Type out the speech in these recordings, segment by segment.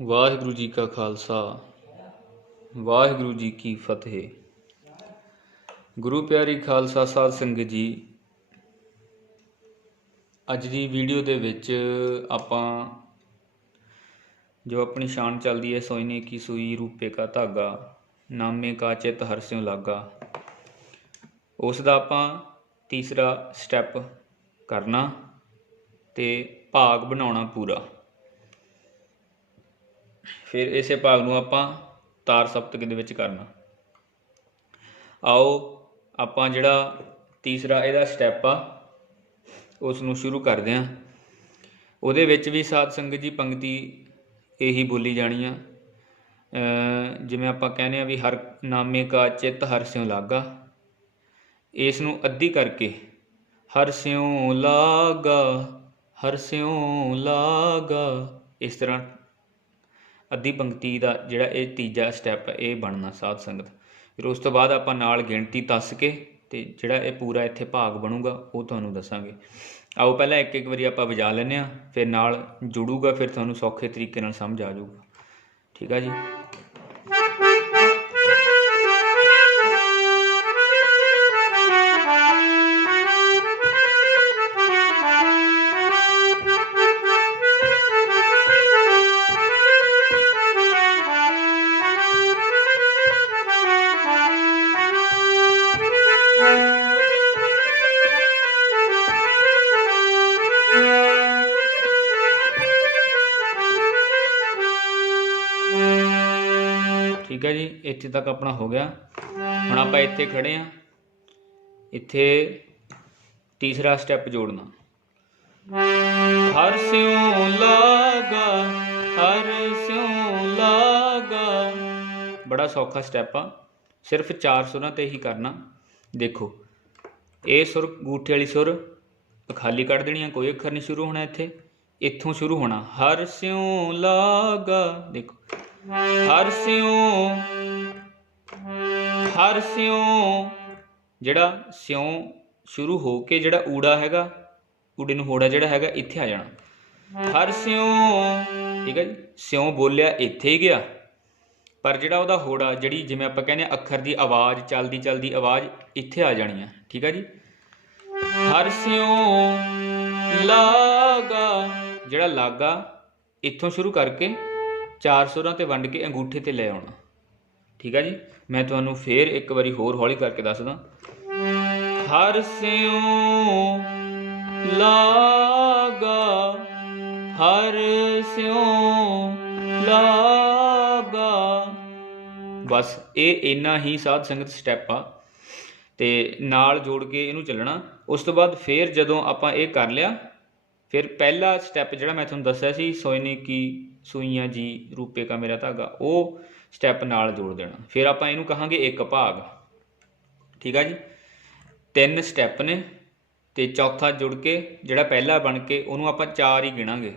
ਵਾਹਿਗੁਰੂ ਜੀ ਕਾ ਖਾਲਸਾ, ਵਾਹਿਗੁਰੂ ਜੀ ਕੀ ਫਤਿਹ। ਗੁਰੂ ਪਿਆਰੀ ਖਾਲਸਾ ਸਾਧ ਸੰਗਤ ਜੀ, ਅੱਜ ਦੀ ਵੀਡੀਓ ਦੇ ਵਿੱਚ ਆਪਾਂ ਜੋ ਆਪਣੀ ਸ਼ਾਨ ਚੱਲਦੀ ਹੈ, ਸੋਇਨੇ ਕੀ ਸੂਈ, ਰੂਪੇ ਕਾ ਧਾਗਾ, ਨਾਮੇ ਕਾ ਚਿਤ ਹਰਸਿਉ ਲਾਗਾ ਉਸ ਦਾ ਆਪਾਂ ਤੀਸਰਾ ਸਟੈਪ ਕਰਨਾ ਤੇ ਭਾਗ ਬਣਾਉਣਾ ਪੂਰਾ। ਫਿਰ ਇਸੇ ਭਾਗ ਨੂੰ ਆਪਾਂ ਤਾਰ ਸਪਤਕ ਦੇ ਵਿੱਚ ਕਰਨਾ। ਆਓ ਆਪਾਂ ਜਿਹੜਾ ਤੀਸਰਾ ਇਹਦਾ ਸਟੈਪ ਆ ਉਸ ਨੂੰ ਸ਼ੁਰੂ ਕਰਦੇ ਹਾਂ। ਉਹਦੇ ਵਿੱਚ ਵੀ ਸਾਧ ਸੰਗਤ ਜੀ ਪੰਕਤੀ ਇਹੀ ਬੋਲੀ ਜਾਣੀ ਆ। ਜਿਵੇਂ ਆਪਾਂ ਕਹਿੰਦੇ ਆ ਵੀ ਹਰ ਨਾਮੇ ਕਾ ਚਿੱਤ ਹਰ ਸਿਉ ਲਾਗਾ। ਇਸ ਨੂੰ ਅੱਧੀ ਕਰਕੇ ਹਰ ਸਿਉ ਲਾਗਾ, ਹਰ ਸਿਉ ਲਾਗਾ, ਇਸ ਤਰ੍ਹਾਂ ਅੱਧੀ ਪੰਕਤੀ ਦਾ ਜਿਹੜਾ ਇਹ ਤੀਜਾ ਸਟੈਪ ਇਹ ਬਣਨਾ ਸਾਧ ਸੰਗਤ। ਫਿਰ ਉਸ ਤੋਂ ਬਾਅਦ ਆਪਾਂ ਨਾਲ ਗਿਣਤੀ ਦੱਸ ਕੇ ਤੇ ਜਿਹੜਾ ਇਹ ਪੂਰਾ ਇੱਥੇ ਭਾਗ ਬਣੂਗਾ, ਉਹ ਤੁਹਾਨੂੰ ਦੱਸਾਂਗੇ। ਆਓ ਪਹਿਲਾਂ ਇੱਕ ਇੱਕ ਵਾਰੀ ਆਪਾਂ ਵਜਾ ਲੈਂਦੇ ਆ ਫਿਰ ਨਾਲ ਜੁੜੂਗਾ, ਫਿਰ ਤੁਹਾਨੂੰ ਸੌਖੇ ਤਰੀਕੇ ਨਾਲ ਸਮਝ ਆ ਜਾਊਗਾ। ਠੀਕ ਆ ਜੀ? ਇੱਥੇ ਤੱਕ ਆਪਣਾ ਹੋ ਗਿਆ। ਹੁਣ ਆਪਾਂ ਇੱਥੇ ਖੜੇ ਆ। ਇੱਥੇ ਤੀਸਰਾ ਸਟੈਪ ਜੋੜਨਾ। ਹਰ ਸਿਉ ਲਾਗਾ, ਹਰ ਸਿਉ ਲਾਗਾ। ਬੜਾ ਸੌਖਾ ਸਟੈਪ ਆ। ਸਿਰਫ ਚਾਰ ਸੁਰਾਂ ਤੇ ਹੀ ਕਰਨਾ। ਦੇਖੋ, ਇਹ ਸੁਰ ਗੂਠੇ ਵਾਲੀ ਸੁਰ ਖਾਲੀ ਕੱਢ ਦੇਣੀ ਆ, ਕੋਈ ਅੱਖਰ ਨਹੀਂ ਸ਼ੁਰੂ ਹੋਣਾ ਇੱਥੇ। ਇੱਥੋਂ ਸ਼ੁਰੂ ਹੋਣਾ। ਹਰ ਸਿਉ ਲਾਗਾ, ਦੇਖੋ। ਹਰ ਸਿਉ ਹਰ ਸਿਉ ਜਿਹੜਾ ਸਿਉ ਸ਼ੁਰੂ ਹੋ ਕੇ ਜਿਹੜਾ ਊੜਾ ਹੈਗਾ, ਊੜੇ ਨੂੰ ਹੋੜਾ ਜਿਹੜਾ ਹੈਗਾ, ਇੱਥੇ ਆ ਜਾਣਾ। ਹਰ ਸਿਉ, ਠੀਕ ਹੈ ਜੀ, ਸਿਉ ਬੋਲਿਆ ਇੱਥੇ ਹੀ ਗਿਆ। ਪਰ ਜਿਹੜਾ ਉਹਦਾ ਹੋੜਾ, ਜਿਹੜੀ ਜਿਵੇਂ ਆਪਾਂ ਕਹਿੰਦੇ ਹਾਂ ਅੱਖਰ ਦੀ ਆਵਾਜ਼, ਚੱਲਦੀ ਚੱਲਦੀ ਆਵਾਜ਼, ਇੱਥੇ ਆ ਜਾਣੀ ਆ ਠੀਕ ਹੈ ਜੀ। ਹਰ ਸਿਉ ਲਾਗਾ, ਜਿਹੜਾ ਲਾਗਾ, ਇੱਥੋਂ ਸ਼ੁਰੂ ਕਰਕੇ ਚਾਰ ਸੁਰਾਂ ਤੇ ਵੰਡ ਕੇ ਅੰਗੂਠੇ ਤੇ ਲੈ ਆਉਣਾ। ਠੀਕ ਹੈ ਜੀ? ਮੈਂ ਤੁਹਾਨੂੰ ਫੇਰ ਇੱਕ ਵਾਰੀ ਹੋਰ ਹੌਲੀ ਕਰਕੇ ਦੱਸਦਾ। ਹਰ ਸਿਉ ਲਾਗਾ, ਹਰ ਸਿਉ ਲਾਗਾ। ਬਸ ਇਹ ਇੰਨਾ ਹੀ ਸਾਧ ਸੰਗਤ ਸਟੈਪ ਆ। ਤੇ ਨਾਲ ਜੋੜ ਕੇ ਇਹਨੂੰ ਚੱਲਣਾ। ਉਸ ਤੋਂ ਬਾਅਦ ਫੇਰ ਜਦੋਂ ਆਪਾਂ ਇਹ ਕਰ ਲਿਆ, ਫਿਰ ਪਹਿਲਾ ਸਟੈਪ ਜਿਹੜਾ ਮੈਂ ਤੁਹਾਨੂੰ ਦੱਸਿਆ ਸੀ, ਸੋਇਨੇ ਕੀ ਸੂਈਆਂ ਜੀ ਰੂਪੇ ਕਾ ਮੇਰਾ ਧਾਗਾ, ਉਹ ਸਟੈਪ ਨਾਲ ਜੋੜ ਦੇਣਾ। ਫਿਰ ਆਪਾਂ ਇਹਨੂੰ ਕਹਾਂਗੇ ਇੱਕ ਭਾਗ। ਠੀਕ ਆ ਜੀ? ਤਿੰਨ ਸਟੈਪ ਨੇ ਤੇ ਚੌਥਾ ਜੁੜ ਕੇ ਜਿਹੜਾ ਪਹਿਲਾ ਬਣ ਕੇ ਉਹਨੂੰ ਆਪਾਂ ਚਾਰ ਹੀ ਗਿਣਾਂਗੇ।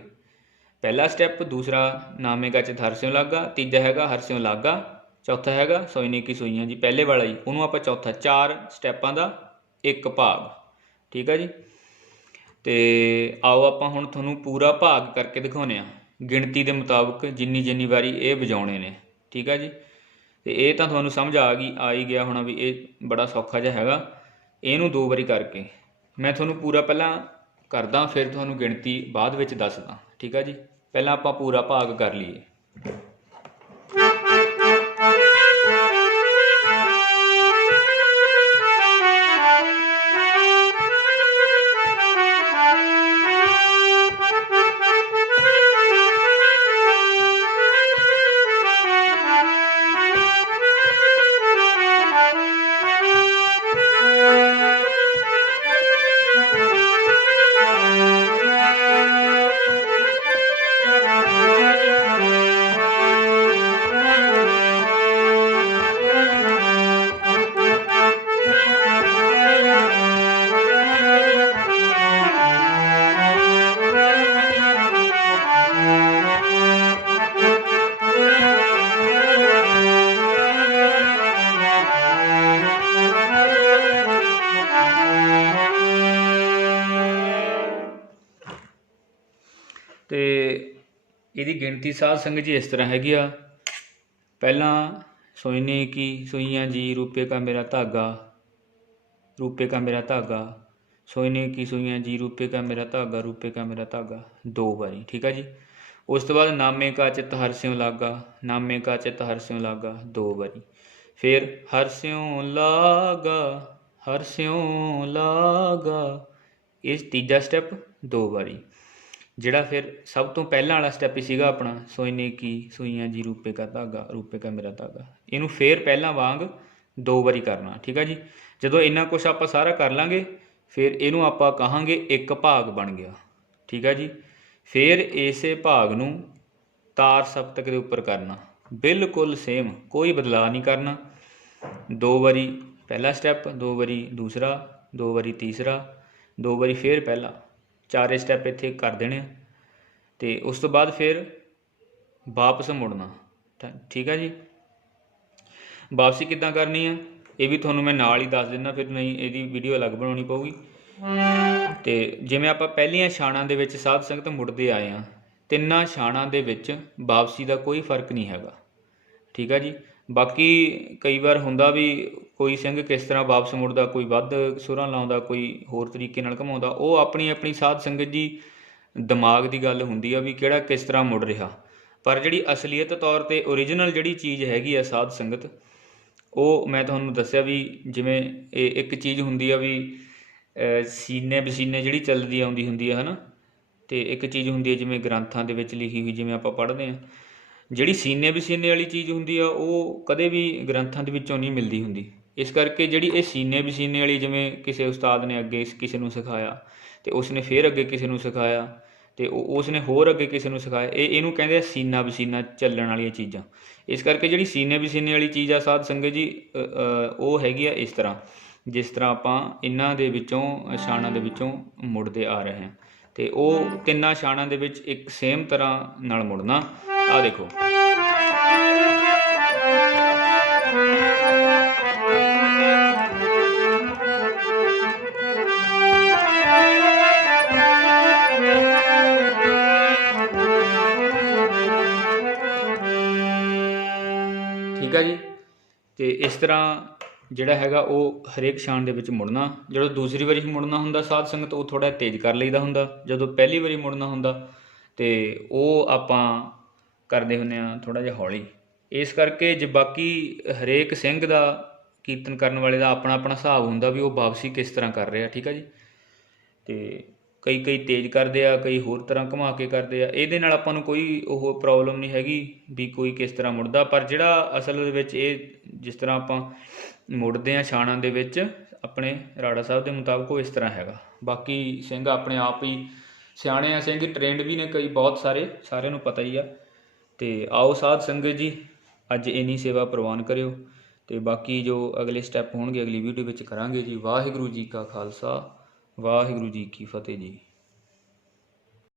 ਪਹਿਲਾ ਸਟੈਪ ਦੂਸਰਾ ਨਾਮੇ ਕਾ ਚ ਹਰਸਿਓ ਲਾਗਾ, ਤੀਜਾ ਹੈਗਾ ਹਰਸਿਓ ਲਾਗਾ, ਚੌਥਾ ਹੈਗਾ ਸੋਇਨੇ ਕੀ ਸੋਈਆਂ ਜੀ, ਪਹਿਲੇ ਵਾਲਾ ਜੀ। ਉਹਨੂੰ ਆਪਾਂ ਚੌਥਾ, ਚਾਰ ਸਟੈਪਾਂ ਦਾ ਇੱਕ ਭਾਗ। ਠੀਕ ਆ ਜੀ? ਤੇ ਆਓ ਆਪਾਂ ਹੁਣ ਤੁਹਾਨੂੰ ਪੂਰਾ ਭਾਗ ਕਰਕੇ ਦਿਖਾਉਨੇ ਆ ਗਿਣਤੀ ਦੇ ਮੁਤਾਬਕ ਜਿੰਨੀ ਜਿੰਨੀ ਵਾਰੀ ਇਹ ਵਜਾਉਣੇ ਨੇ। ਠੀਕ ਆ ਜੀ? ਤੇ ਇਹ ਤਾਂ ਤੁਹਾਨੂੰ ਸਮਝ ਆ ਗਈ, ਆ ਹੀ ਗਿਆ ਹੋਣਾ ਵੀ ਇਹ ਬੜਾ ਸੌਖਾ ਜਿਹਾ ਹੈਗਾ। ਇਹਨੂੰ ਦੋ ਵਾਰੀ ਕਰਕੇ ਮੈਂ ਤੁਹਾਨੂੰ ਪੂਰਾ ਪਹਿਲਾਂ ਕਰਦਾ, ਫਿਰ ਤੁਹਾਨੂੰ ਗਿਣਤੀ ਬਾਅਦ ਵਿੱਚ ਦੱਸਦਾ। ਠੀਕ ਆ ਜੀ? ਪਹਿਲਾਂ ਆਪਾਂ ਪੂਰਾ ਭਾਗ ਕਰ ਲਈਏ। ਇਹਦੀ ਗਿਣਤੀ ਸਾਧ ਸੰਗਤ ਜੀ ਇਸ ਤਰ੍ਹਾਂ ਹੈਗੀ ਆ। ਪਹਿਲਾਂ ਸੋਇਨੇ ਕੀ, ਸੋਈਆਂ ਜੀ, ਰੂਪੇ ਕਾ ਮੇਰਾ ਧਾਗਾ, ਰੂਪੇ ਕਾ ਮੇਰਾ ਧਾਗਾ ਸੋਇਨੇ ਕੀ, ਸੋਈਆਂ ਜੀ, ਰੂਪੇ ਕਾ ਮੇਰਾ ਧਾਗਾ, ਰੂਪੇ ਕਾ ਮੇਰਾ ਧਾਗਾ, ਦੋ ਵਾਰੀ, ਠੀਕ ਆ ਜੀ। ਉਸ ਤੋਂ ਬਾਅਦ ਨਾਮੇ ਕਾ ਚਿਤ ਹਰਸਿਉ ਲਾਗਾ, ਨਾਮੇ ਕਾ ਚਿਤ ਹਰਸਿਉ ਲਾਗਾ, ਦੋ ਵਾਰੀ। ਫਿਰ ਹਰਸਿਉ ਲਾਗਾ ਹਰਸਿਉ ਲਾਗਾ, ਇਸ ਤੀਜਾ ਸਟੈਪ ਦੋ ਵਾਰੀ। ਜਿਹੜਾ ਫਿਰ ਸਭ ਤੋਂ ਪਹਿਲਾਂ ਵਾਲਾ ਸਟੈਪ ਹੀ ਸੀਗਾ ਆਪਣਾ ਸੋਇਨੇ ਕੀ, ਸੋਈਆਂ ਜੀ ਰੂਪੇ ਕਾ ਧਾਗਾ ਰੂਪੇ ਕਾ ਮੇਰਾ ਧਾਗਾ। ਇਹਨੂੰ ਫੇਰ ਪਹਿਲਾਂ ਵਾਂਗ ਦੋ ਵਾਰੀ ਕਰਨਾ, ਠੀਕ ਆ ਜੀ? ਜਦੋਂ ਇੰਨਾ ਕੁਝ ਆਪਾਂ ਸਾਰਾ ਕਰ ਲਾਂਗੇ, ਫਿਰ ਇਹਨੂੰ ਆਪਾਂ ਕਹਾਂਗੇ ਇੱਕ ਭਾਗ ਬਣ ਗਿਆ, ਠੀਕ ਆ ਜੀ? ਫਿਰ ਇਸੇ ਭਾਗ ਨੂੰ ਤਾਰ ਸਪਤਕ ਦੇ ਉੱਪਰ ਕਰਨਾ, ਬਿਲਕੁਲ ਸੇਮ ਕੋਈ ਬਦਲਾਅ ਨਹੀਂ ਕਰਨਾ। ਦੋ ਵਾਰੀ ਪਹਿਲਾ ਸਟੈਪ ਦੋ ਵਾਰੀ ਦੂਸਰਾ, ਦੋ ਵਾਰੀ ਤੀਸਰਾ, ਦੋ ਵਾਰੀ ਫੇਰ ਪਹਿਲਾ। ਚਾਰੇ ਸਟੈਪ ਇੱਥੇ ਕਰ ਦੇਣੇ ਆ। ਤੇ ਉਸ ਤੋਂ ਬਾਅਦ ਫਿਰ ਵਾਪਸ ਮੁੜਨਾ। ਠੀਕ ਆ ਜੀ? ਵਾਪਸੀ ਕਿੱਦਾਂ ਕਰਨੀ ਹੈ ਇਹ ਵੀ ਤੁਹਾਨੂੰ ਮੈਂ ਨਾਲ ਹੀ ਦੱਸ ਦਿੰਦਾ, ਫਿਰ ਨਹੀਂ ਇਹਦੀ ਵੀਡੀਓ ਅਲੱਗ ਬਣਾਉਣੀ ਪਊਗੀ। ਤੇ ਜਿਵੇਂ ਆਪਾਂ ਪਹਿਲੀਆਂ ਛਾਣਾਂ ਦੇ ਵਿੱਚ ਸਾਧ ਸੰਗਤ ਮੁੜਦੇ ਆਏ ਆ, ਤਿੰਨਾਂ ਛਾਣਾਂ ਦੇ ਵਿੱਚ ਵਾਪਸੀ ਦਾ ਕੋਈ ਫ਼ਰਕ ਨਹੀਂ ਹੈਗਾ। ਠੀਕ ਆ ਜੀ? ਬਾਕੀ ਕਈ ਵਾਰ ਹੁੰਦਾ ਵੀ ਕੋਈ ਸਿੰਘ ਕਿਸ ਤਰ੍ਹਾਂ ਵਾਪਸ ਮੁੜਦਾ, ਕੋਈ ਵੱਧ ਸੁਰਾਂ ਲਾਉਂਦਾ, ਕੋਈ ਹੋਰ ਤਰੀਕੇ ਨਾਲ ਘਮਾਉਂਦਾ, ਉਹ ਆਪਣੀ ਆਪਣੀ ਸਾਧ ਸੰਗਤ ਜੀ ਦਿਮਾਗ ਦੀ ਗੱਲ ਹੁੰਦੀ ਆ ਵੀ ਕਿਹੜਾ ਕਿਸ ਤਰ੍ਹਾਂ ਮੁੜ ਰਿਹਾ। ਪਰ ਜਿਹੜੀ ਅਸਲੀਅਤ ਤੌਰ ਤੇ ਓਰੀਜਨਲ ਜਿਹੜੀ ਚੀਜ਼ ਹੈਗੀ ਆ ਸਾਧ ਸੰਗਤ, ਉਹ ਮੈਂ ਤੁਹਾਨੂੰ ਦੱਸਿਆ ਵੀ ਜਿਵੇਂ ਇਹ ਇੱਕ ਚੀਜ਼ ਹੁੰਦੀ ਆ ਵੀ ਸੀਨੇ ਬਸੀਨੇ ਜਿਹੜੀ ਚੱਲਦੀ ਆਉਂਦੀ ਹੁੰਦੀ ਆ, ਹਨਾ? ਤੇ ਇੱਕ ਚੀਜ਼ ਹੁੰਦੀ ਹੈ ਜਿਵੇਂ ਗ੍ਰੰਥਾਂ ਦੇ ਵਿੱਚ ਲਿਖੀ ਹੋਈ ਜਿਵੇਂ ਆਪਾਂ ਪੜ੍ਹਦੇ ਆ। ਜਿਹੜੀ ਸੀਨੇ ਬਸੀਨੇ ਵਾਲੀ ਚੀਜ਼ ਹੁੰਦੀ ਆ, ਉਹ ਕਦੇ ਵੀ ਗ੍ਰੰਥਾਂ ਦੇ ਵਿੱਚੋਂ ਨਹੀਂ ਮਿਲਦੀ ਹੁੰਦੀ। ਇਸ ਕਰਕੇ ਜਿਹੜੀ ਇਹ ਸੀਨੇ ਬਸੀਨੇ ਵਾਲੀ ਜਿਵੇਂ ਕਿਸੇ ਉਸਤਾਦ ਨੇ ਅੱਗੇ ਕਿਸੇ ਨੂੰ ਸਿਖਾਇਆ, ਤੇ ਉਸਨੇ ਫੇਰ ਅੱਗੇ ਕਿਸੇ ਨੂੰ ਸਿਖਾਇਆ, ਤੇ ਉਸਨੇ ਹੋਰ ਅੱਗੇ ਕਿਸੇ ਨੂੰ ਸਿਖਾਇਆ, ਇਹ ਇਹਨੂੰ ਕਹਿੰਦੇ ਆ ਸੀਨਾ ਬਸੀਨਾ ਚੱਲਣ ਵਾਲੀਆਂ ਚੀਜ਼ਾਂ। ਇਸ ਕਰਕੇ ਜਿਹੜੀ ਸੀਨੇ ਬਸੀਨੇ ਵਾਲੀ ਚੀਜ਼ ਆ ਸਾਧ ਸੰਗਤ ਜੀ ਉਹ ਹੈਗੀ ਆ ਇਸ ਤਰ੍ਹਾਂ, ਜਿਸ ਤਰ੍ਹਾਂ ਆਪਾਂ ਇਹਨਾਂ ਦੇ ਵਿੱਚੋਂ, ਸ਼ਾਨਾਂ ਦੇ ਵਿੱਚੋਂ ਮੁੜਦੇ ਆ ਰਹੇ ਹਾਂ। ਤੇ ਉਹ ਤਿੰਨਾਂ ਛਾਣਾਂ ਦੇ ਵਿੱਚ ਇੱਕ ਸੇਮ ਤਰ੍ਹਾਂ ਨਾਲ ਮੁੜਨਾ ਆ ਦੇਖੋ। ਠੀਕ ਆ ਜੀ? ਤੇ ਇਸ ਤਰ੍ਹਾਂ ਜਿਹੜਾ ਹੈਗਾ ਉਹ ਹਰੇਕ ਸ਼ਾਨ ਦੇ ਵਿੱਚ ਮੁੜਨਾ, ਜਦੋਂ ਦੂਸਰੀ ਵਾਰੀ ਮੁੜਨਾ ਹੁੰਦਾ ਸਾਧ ਸੰਗਤ, ਉਹ ਥੋੜਾ ਤੇਜ਼ ਕਰ ਲਈਦਾ ਹੁੰਦਾ। ਜਦੋਂ ਪਹਿਲੀ ਵਾਰੀ ਮੁੜਨਾ ਹੁੰਦਾ, ਤੇ ਉਹ ਆਪਾਂ ਕਰਦੇ ਹੁੰਦੇ ਆ ਥੋੜਾ ਜਿਹਾ ਹੌਲੀ। ਇਸ ਕਰਕੇ ਜੇ ਬਾਕੀ ਹਰੇਕ ਸਿੰਘ ਦਾ ਕੀਰਤਨ ਕਰਨ ਵਾਲੇ ਦਾ ਆਪਣਾ ਆਪਣਾ ਹਿਸਾਬ ਹੁੰਦਾ ਵੀ ਉਹ ਵਾਪਸੀ ਕਿਸ ਤਰ੍ਹਾਂ ਕਰ ਰਿਹਾ, ਠੀਕ ਆ ਜੀ? ਤੇ ਕਈ ਕਈ ਤੇਜ਼ ਕਰਦੇ ਆ, ਕਈ ਹੋਰ ਤਰ੍ਹਾਂ ਘੁਮਾ ਕੇ ਕਰਦੇ ਆ। ਇਹਦੇ ਨਾਲ ਆਪਾਂ ਨੂੰ ਕੋਈ ਉਹ ਪ੍ਰੋਬਲਮ ਨਹੀਂ ਹੈਗੀ ਵੀ ਕੋਈ ਕਿਸ ਤਰ੍ਹਾਂ ਮੁੜਦਾ। ਪਰ ਜਿਹੜਾ ਅਸਲ ਦੇ ਵਿੱਚ ਇਹ ਜਿਸ ਤਰ੍ਹਾਂ ਆਪਾਂ ਮੁੜਦੇ ਆ ਛਾਣਾਂ ਦੇ ਵਿੱਚ, ਆਪਣੇ ਰਾੜਾ ਸਾਹਿਬ ਦੇ ਮੁਤਾਬਕ ਉਹ ਇਸ ਤਰ੍ਹਾਂ ਹੈਗਾ। ਬਾਕੀ ਸਿੰਘ ਆਪਣੇ ਆਪ ਹੀ ਸਿਆਣੇ ਆ, ਸਿੰਘ ਟ੍ਰੇਨਡ ਵੀ ਨੇ ਕਈ ਬਹੁਤ ਸਾਰੇ, ਸਾਰਿਆਂ ਨੂੰ ਪਤਾ ਹੀ ਆ। ਤੇ ਆਓ ਸਾਧ ਸੰਗਤ ਜੀ, ਅੱਜ ਇਨੀ ਸੇਵਾ ਪ੍ਰਵਾਨ ਕਰਿਓ। ਤੇ ਬਾਕੀ ਜੋ ਅਗਲੇ ਸਟੈਪ ਹੋਣਗੇ, ਅਗਲੀ ਵੀਡੀਓ ਵਿੱਚ ਕਰਾਂਗੇ ਜੀ, ਵਾਹਿਗੁਰੂ ਜੀ ਕਾ ਖਾਲਸਾ, ਵਾਹਿਗੁਰੂ ਜੀ ਕੀ ਫਤਿਹ ਜੀ।